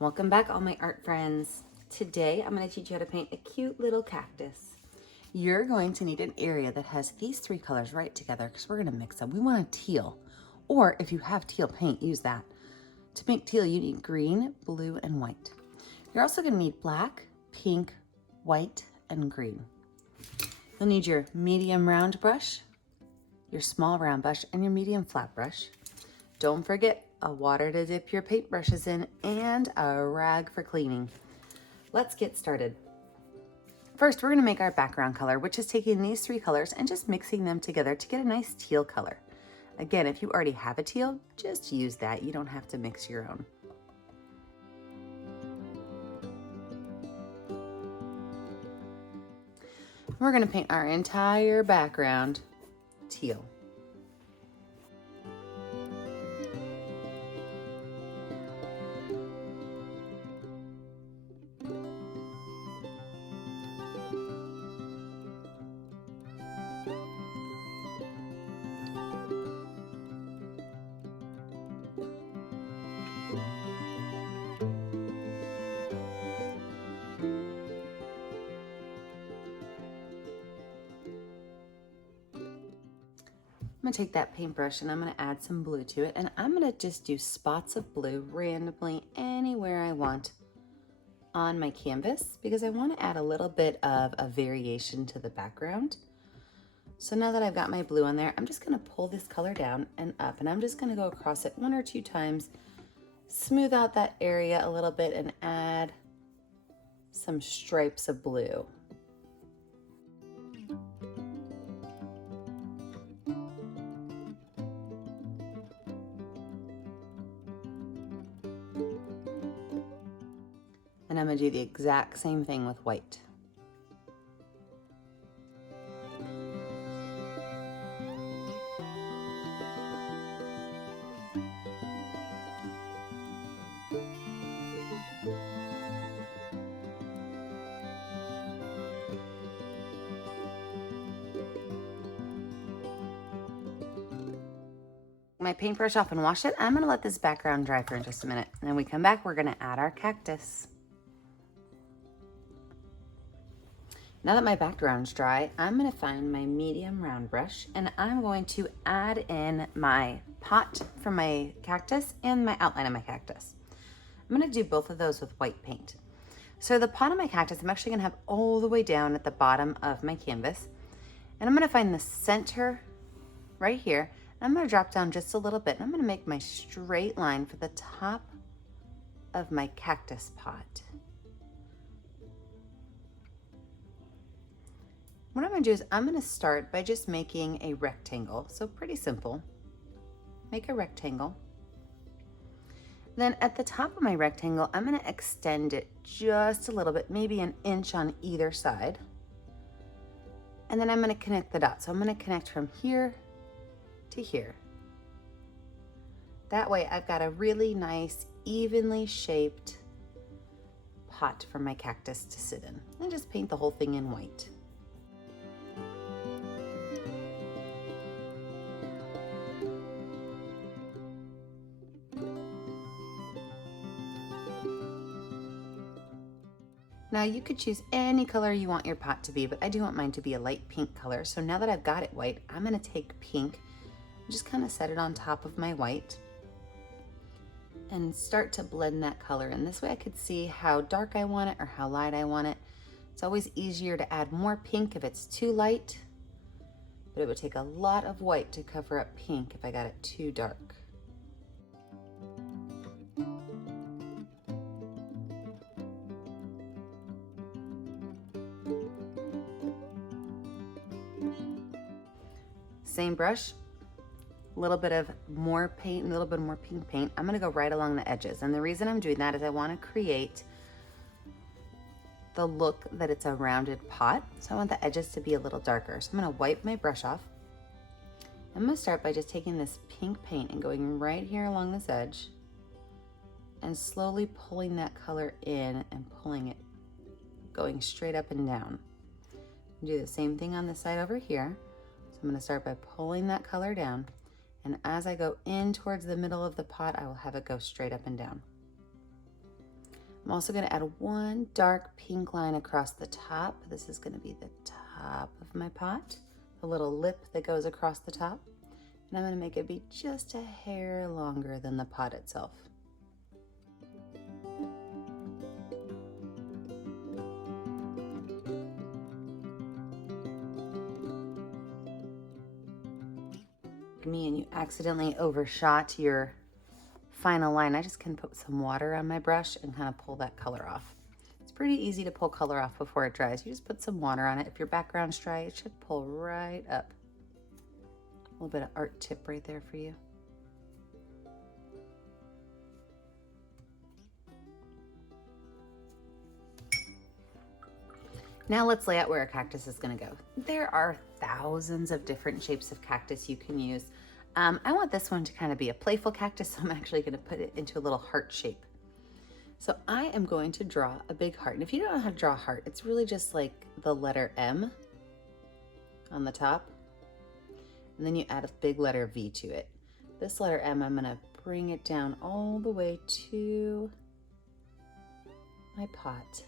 Welcome back, all my art friends. Today I'm going to teach you how to paint a cute little cactus. You're going to need an area that has these three colors right together because we're going to mix them. We want a teal, or if you have teal paint, use that. To make teal, you need green, blue, and white. You're also going to need black, pink, white, and green. You'll need your medium round brush, your small round brush, and your medium flat brush. Don't forget a water to dip your paintbrushes in and a rag for cleaning. Let's get started. First, we're going to make our background color, which is taking these three colors and just mixing them together to get a nice teal color. Again, if you already have a teal, just use that. You don't have to mix your own. We're going to paint our entire background teal. I'm going to take that paintbrush and I'm going to add some blue to it, and I'm going to just do spots of blue randomly anywhere I want on my canvas because I want to add a little bit of a variation to the background. So now that I've got my blue on there, I'm just going to pull this color down and up, and I'm just going to go across it 1 or 2 times, smooth out that area a little bit, and add some stripes of blue. And I'm going to do the exact same thing with white. My paintbrush off and wash it. I'm going to let this background dry for just a minute. And then we come back, we're going to add our cactus. Now that my background's dry, I'm going to find my medium round brush and I'm going to add in my pot for my cactus and my outline of my cactus. I'm going to do both of those with white paint. So the pot of my cactus, I'm actually going to have all the way down at the bottom of my canvas. And I'm going to find the center right here. I'm going to drop down just a little bit, and I'm going to make my straight line for the top of my cactus pot. What I'm going to do is I'm going to start by just making a rectangle. So pretty simple. Make a rectangle. Then at the top of my rectangle, I'm going to extend it just a little bit, maybe 1 inch on either side. And then I'm going to connect the dots. So I'm going to connect from here to here. That way I've got a really nice, evenly shaped pot for my cactus to sit in. And just paint the whole thing in white. Now you could choose any color you want your pot to be, but I do want mine to be a light pink color. So now that I've got it white, I'm going to take pink and just kind of set it on top of my white and start to blend that color in. This way I could see how dark I want it or how light I want it. It's always easier to add more pink if it's too light, but it would take a lot of white to cover up pink if I got it too dark. Same brush, a little bit of more paint, a little bit more pink paint. I'm going to go right along the edges. And the reason I'm doing that is I want to create the look that it's a rounded pot. So I want the edges to be a little darker. So I'm going to wipe my brush off. I'm going to start by just taking this pink paint and going right here along this edge and slowly pulling that color in and pulling it, going straight up and down. Do the same thing on this side over here. So I'm going to start by pulling that color down, and as I go in towards the middle of the pot, I will have it go straight up and down. I'm also going to add one dark pink line across the top. This is going to be the top of my pot, the little lip that goes across the top. And I'm going to make it be just a hair longer than the pot itself. Me and you accidentally overshot your final line, I just can put some water on my brush and kind of pull that color off. It's pretty easy to pull color off before it dries. You just put some water on it. If your background's dry, it should pull right up. A little bit of art tip right there for you. Now let's lay out where a cactus is going to go. There are thousands of different shapes of cactus you can use. I want this one to kind of be a playful cactus, so I'm actually going to put it into a little heart shape. So I am going to draw a big heart. And if you don't know how to draw a heart, it's really just like the letter M on the top. And then you add a big letter V to it. This letter M, I'm going to bring it down all the way to my pot.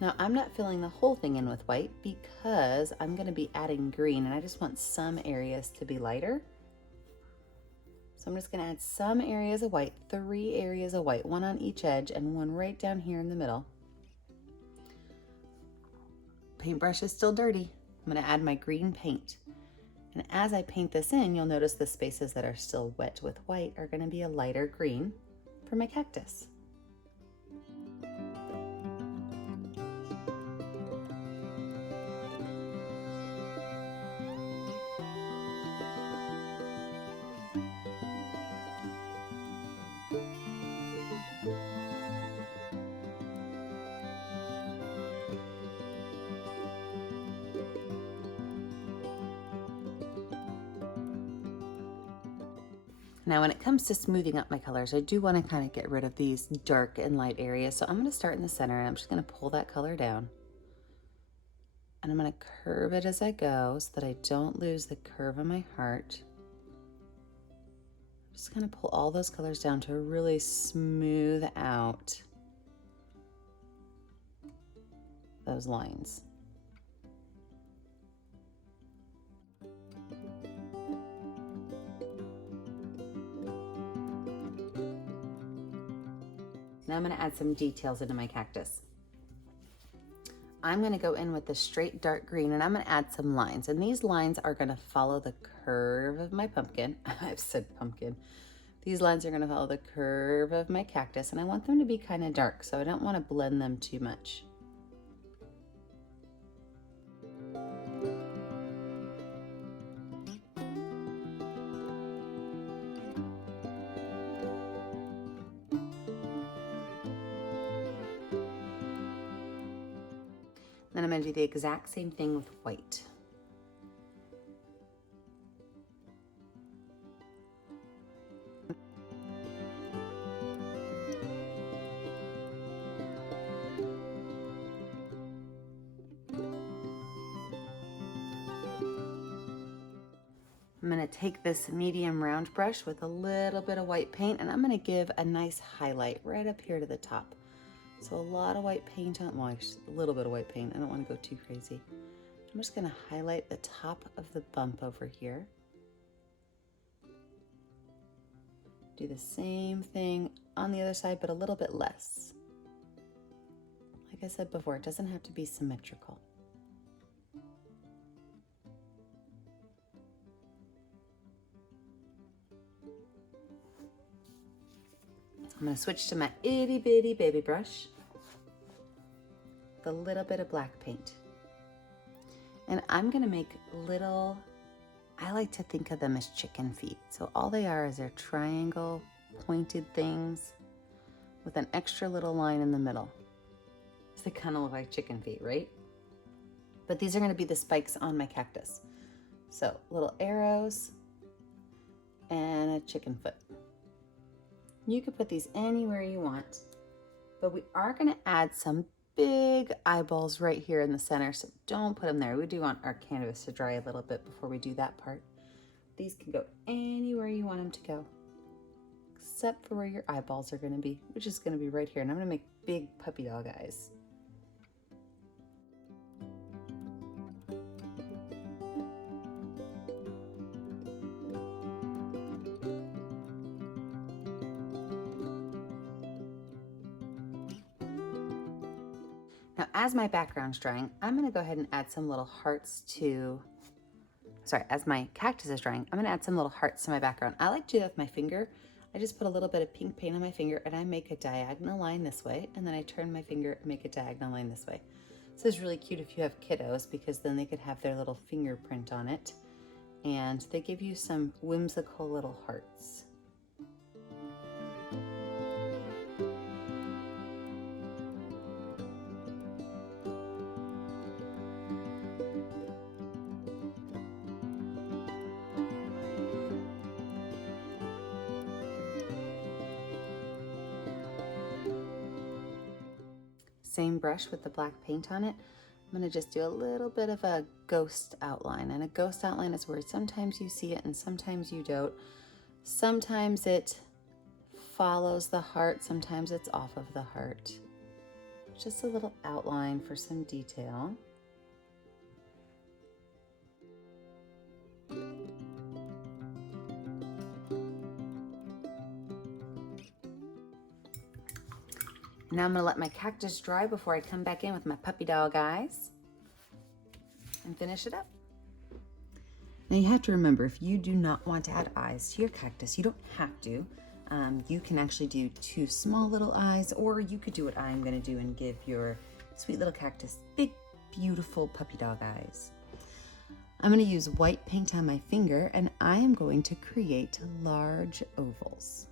Now I'm not filling the whole thing in with white because I'm going to be adding green, and I just want some areas to be lighter. So I'm just going to add some areas of white, 3 areas of white, 1 on each edge and 1 right down here in the middle. Paintbrush is still dirty. I'm going to add my green paint. And as I paint this in, you'll notice the spaces that are still wet with white are going to be a lighter green for my cactus. Now when it comes to smoothing up my colors, I do want to kind of get rid of these dark and light areas. So I'm going to start in the center and I'm just going to pull that color down. And I'm going to curve it as I go so that I don't lose the curve of my heart. I'm just going to pull all those colors down to really smooth out those lines. Now I'm going to add some details into my cactus. I'm going to go in with the straight dark green and I'm going to add some lines. And these lines are going to follow the curve of my pumpkin. I've said pumpkin. These lines are going to follow the curve of my cactus, and I want them to be kind of dark, so I don't want to blend them too much. Then I'm going to do the exact same thing with white. I'm going to take this medium round brush with a little bit of white paint, and I'm going to give a nice highlight right up here to the top. So a lot of white paint on, well, a little bit of white paint. I don't want to go too crazy. I'm just going to highlight the top of the bump over here. Do the same thing on the other side, but a little bit less. Like I said before, it doesn't have to be symmetrical. I'm going to switch to my itty bitty baby brush with a little bit of black paint. And I'm going to make little, I like to think of them as chicken feet. So all they are is they're triangle pointed things with an extra little line in the middle. So they kind of look like chicken feet, right? But these are going to be the spikes on my cactus. So little arrows and a chicken foot. You could put these anywhere you want, but we are going to add some big eyeballs right here in the center, so don't put them there. We do want our canvas to dry a little bit before we do that part. These can go anywhere you want them to go. except for where your eyeballs are going to be, which is going to be right here. And I'm going to make big puppy dog eyes. Now, as my background's drying, I'm going to go ahead and add some little hearts to, as my cactus is drying, I'm going to add some little hearts to my background. I like to do that with my finger. I just put a little bit of pink paint on my finger and I make a diagonal line this way, and then I turn my finger and make a diagonal line this way. So it's really cute if you have kiddos, because then they could have their little fingerprint on it, and they give you some whimsical little hearts. Same brush with the black paint on it. I'm going to just do a little bit of a ghost outline. And a ghost outline is where sometimes you see it and sometimes you don't. Sometimes it follows the heart, sometimes it's off of the heart. Just a little outline for some detail. Now I'm going to let my cactus dry before I come back in with my puppy dog eyes and finish it up. Now you have to remember, if you do not want to add eyes to your cactus, you don't have to. You can actually do 2 small little eyes, or you could do what I'm going to do and give your sweet little cactus big, beautiful puppy dog eyes. I'm going to use white paint on my finger, and I am going to create large ovals.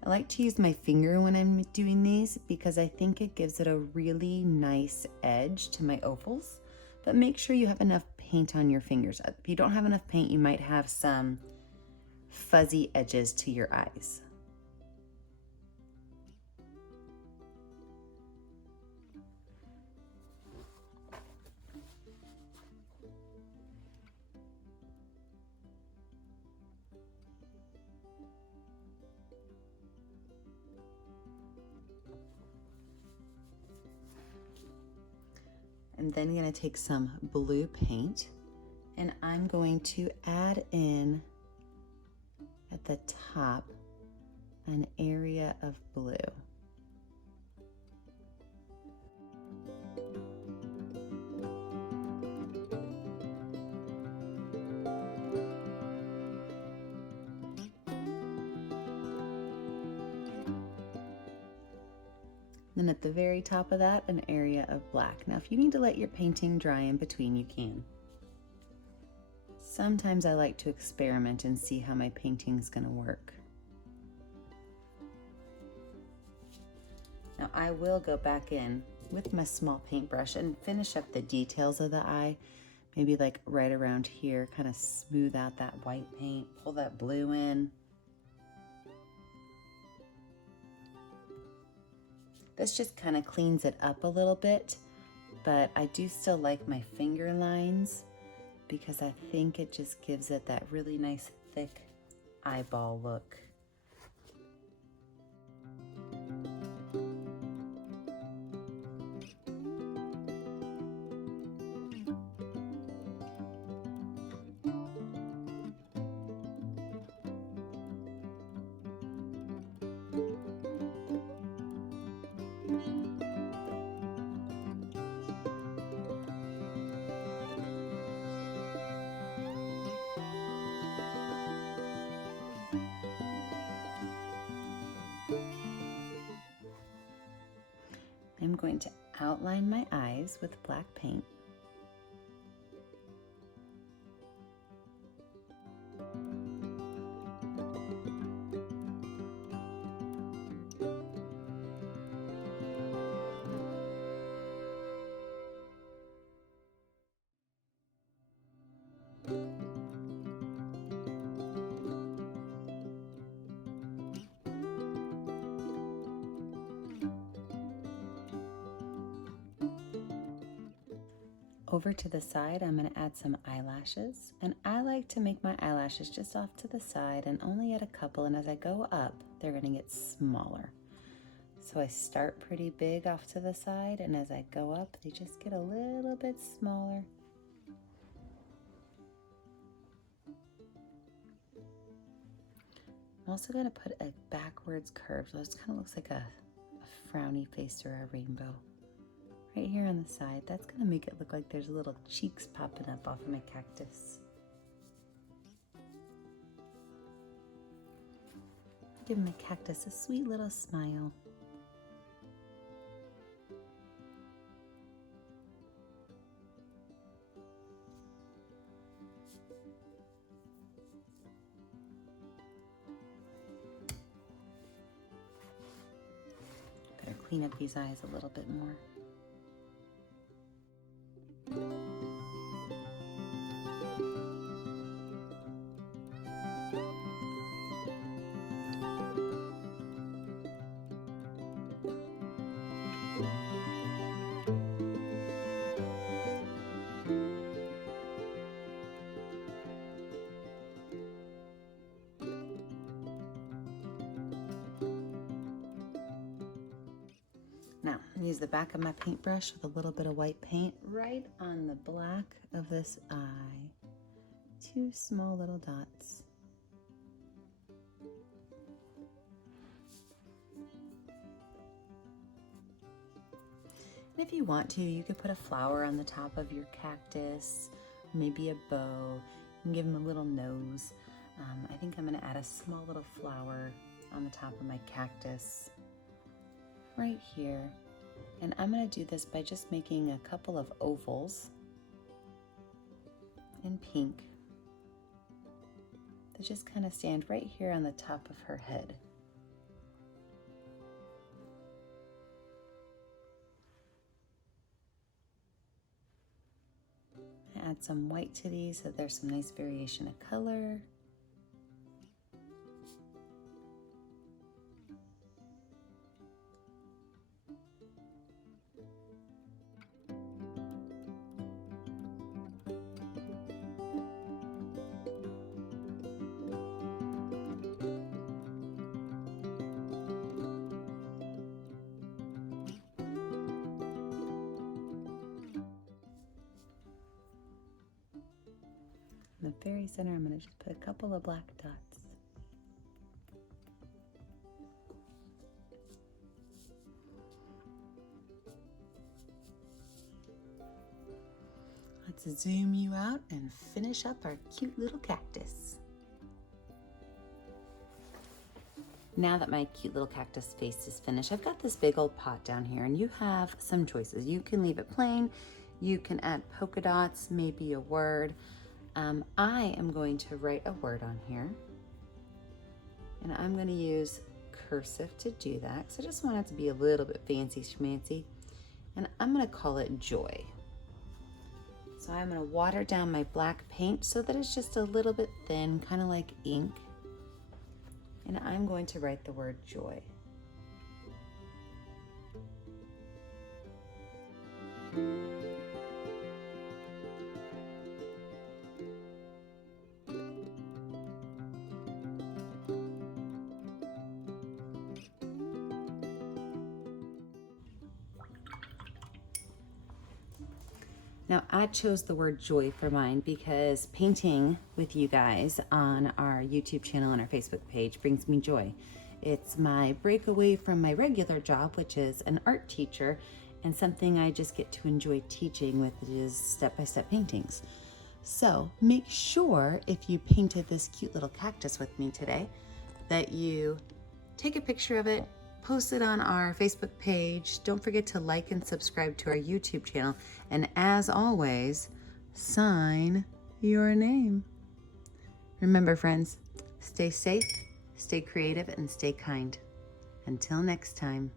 I like to use my finger when I'm doing these because I think it gives it a really nice edge to my ovals, but make sure you have enough paint on your fingers. If you don't have enough paint, you might have some fuzzy edges to your eyes. I'm then going to take some blue paint and I'm going to add in at the top an area of blue. Then at the very top of that, an area of black. Now, if you need to let your painting dry in between, you can. Sometimes I like to experiment and see how my painting's gonna work. Now, I will go back in with my small paintbrush and finish up the details of the eye. Maybe like right around here, kind of smooth out that white paint, pull that blue in. This just kind of cleans it up a little bit, but I do still like my finger lines because I think it just gives it that really nice thick eyeball look. I'm going to outline my eyes with black paint. over to the side, I'm going to add some eyelashes, and I like to make my eyelashes just off to the side and only add a couple, and as I go up, they're going to get smaller. So I start pretty big off to the side, and as I go up, they just get a little bit smaller. I'm also going to put a backwards curve, so this kind of looks like a frowny face or a rainbow. Right here on the side, that's going to make it look like there's little cheeks popping up off of my cactus. Give my cactus a sweet little smile. Better clean up these eyes a little bit more. Now, use the back of my paintbrush with a little bit of white paint right on the black of this eye. 2 small little dots. And if you want to, you could put a flower on the top of your cactus, maybe a bow, and give him a little nose. I think I'm going to add a small little flower on the top of my cactus right here. And I'm going to do this by just making a couple of ovals in pink that just kind of stand right here on the top of her head. Add some white to these so there's some nice variation of color. In the very center, I'm going to just put a couple of black dots. Let's zoom you out and finish up our cute little cactus. Now that my cute little cactus face is finished, I've got this big old pot down here, and you have some choices. You can leave it plain, you can add polka dots, maybe a word. I am going to write a word on here, and I'm going to use cursive to do that because I just want it to be a little bit fancy schmancy, and I'm going to call it joy. So I'm going to water down my black paint so that it's just a little bit thin, kind of like ink, and I'm going to write the word joy. Now, I chose the word joy for mine because painting with you guys on our YouTube channel and our Facebook page brings me joy. It's my breakaway from my regular job, which is an art teacher, and something I just get to enjoy teaching with is step-by-step paintings. So make sure if you painted this cute little cactus with me today that you take a picture of it, post it on our Facebook page. Don't forget to like and subscribe to our YouTube channel. And as always, sign your name. Remember, friends, stay safe, stay creative, and stay kind. Until next time.